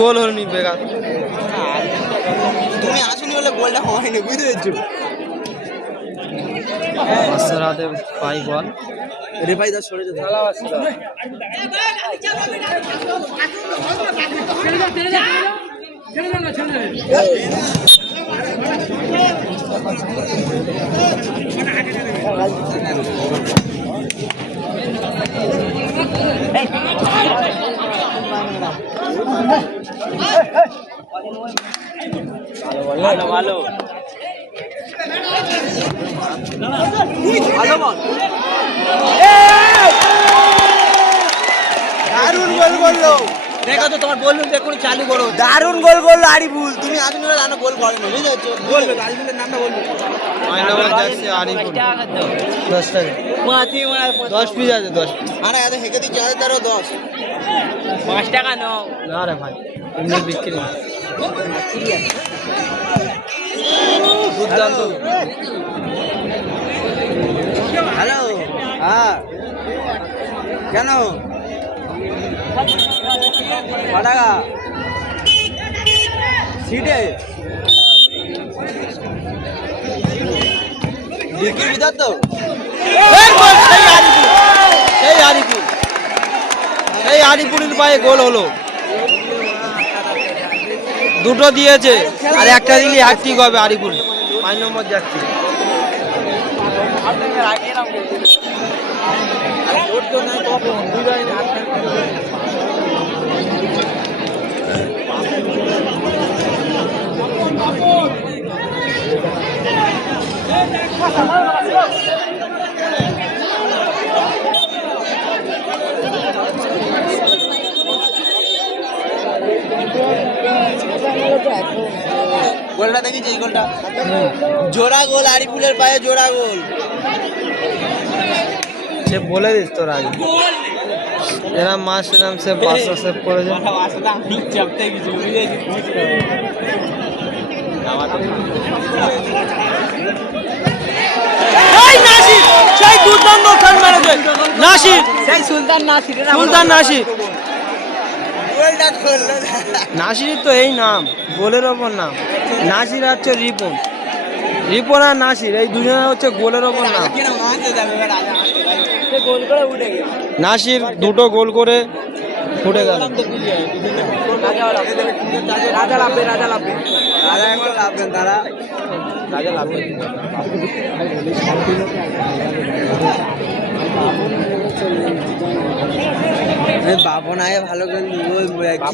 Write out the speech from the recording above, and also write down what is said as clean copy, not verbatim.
গোল হলো নি বেকার। তুমি আসুনি বলে গোলটা হয়নি, বুঝতে পেরেছো? বাচ্চার হাতে পাই বল। রেফারি দা সরে যেতে। ভালো ভালো ভালো বল। দারুণ গোল করলো। দেখো তো তোমার বললুম দেখুন চালু করো। দারুণ গোল করলো আরিফুল। তুমি আসুন জানো গোল করেনি, বুঝতে পারছো? বলবে আরিফুলের নামটা বলবে। যাচ্ছে আরিফুল 10 টাকা 10 পিস আছে 10। আরে এত হেঁকে দিচ্ছে, আরে তারও 10 5 টাকা নাও। না রে ভাই এমনি বিক্রি না। দুর্দান্ত। হ্যালো, হ্যাঁ কেন টাকা সিটে বিক্রি ভিতর তো সেই আরিফুলের পায়ে গোল হলো। দুটো দিয়েছে আর একটা দিলে হ্যাটট্রিক হবে আরিফুল। 5 নম্বর যাচ্ছে। গোলটা দেখি, যেই গোলটা জোড়া গোল, আরিফুলের পায়ে জোড়া গোল। সে বলে দিস তোর আগে এরম মাস এরম সে বাচ্চা সেভ করেছে। সেই দুর্দান্ত রান মেরেছে নাসির। সেই সুলতান নাসির। সুলতান নাসির। গোলটা করলো নাসির তো এই নাম, গোলের ওপর নাম। নাসির হচ্ছে রিপন, রিপন আর নাসির এই দুজনে হচ্ছে গোলের ওপর নাম। গোল করে উঠে গেল। নাসির দুটো গোল করে ফুটে গেল। রাজা লাভবে, রাজা লাভবে। রাজা এখন লাভবেন তারা। রাজা লাভ বাবন আগে ভালো করে